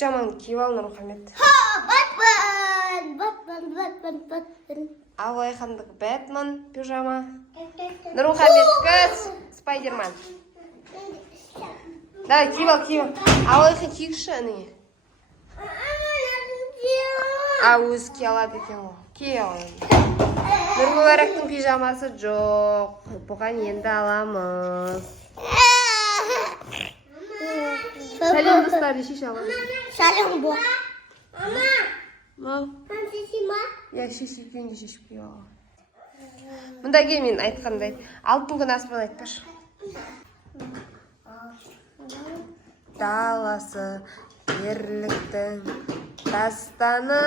Pijamani kiyip al Nurmuhammed. Batman. Ал Айхандық Бэтмен пижама. Нурмухаммед кыз Спайдерман. Давай, киіп ал. Ал Айхан киікші әне. Өзі кие алады екен ғой. Кие ал. Нұрмүбәрәктің пижамасы жоқ. Бұған енді аламыз. Сәлем достар, шеше аламыз. Сәлем бұл. Мам. Шеше ма? Шеше күйінде шешіп кие ал. Мұнда кел мен айтқандай. Алтын күн аспан айтпашы. Даласы ерліктің дастаны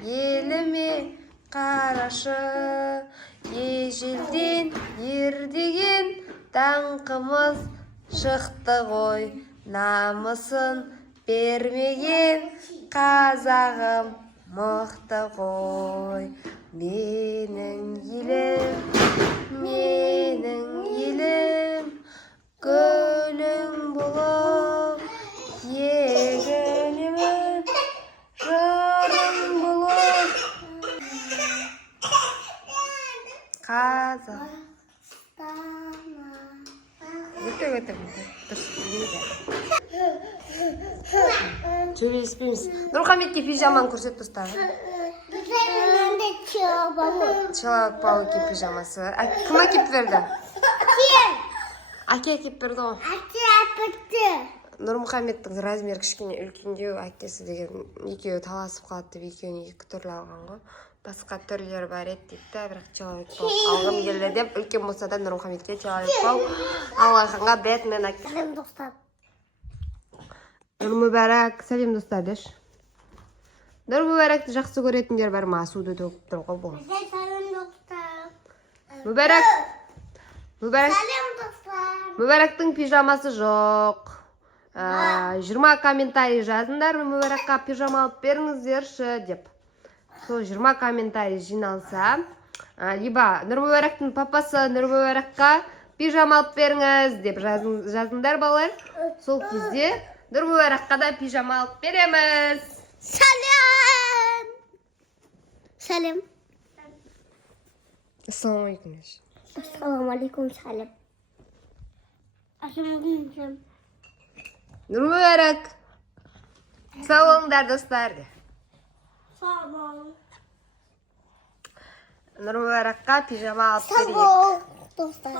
еліме қарашы, ежелден ердеген даңқымыз шықты ғой, намысын бермеген қазағым мықты ғой. Менің елім, гүлің болып, егілемін, жырың болып. Қазақ. Өте. Сөйлеспейміз. Нұрмұхаммедке пижаманы көрсет достар. Человек пауки пижамасы. Кім әкеп берді? Әке әкеп берді ғой. Нұрмұхаммедтің размер кішкене үлкендеу, әкесі деген екеуі таласып қалады деп екеуіне екі түрлі алған ғой. Басқа түрлері бар еді дейді, бірақ человек паук алғым келді деп, үлкен болса да Нұрмұхаммедке человек паук, ал Айханға Бэтмен әкеп. Сәлем достар. Нұрмүбәрәк, сәлем достар деш. Нұрмүбәрәкті жақсы көретіндер бар ма? Суды төгіп тұр ғой бұл. Сәлем достар. Мүбәрәк. Сәлем достар. Мүбәрәктің пижамасы жоқ. 20 комментарий жазыңдар, Мүбәрәкқа пижама алып беріңіздерші деп. Сол 20 комментарий жиналса, либо Нұрмүбәрәктің папасы Нұрмүбәрәкқа пижама алып беріңіз деп жазыңдар балалар. Сол кезде Нұрмүбәрәкқа да пижама алып береміз. Сәлем. Ассаламалейкум. Ассаламалейкум, сәлем. Ассаламалейкум. Нұрмүбәрәк. Сау болыңдар достар. Сәлем. Нұрмүбәрәкқа пижама алып берейік. Сәлем достар.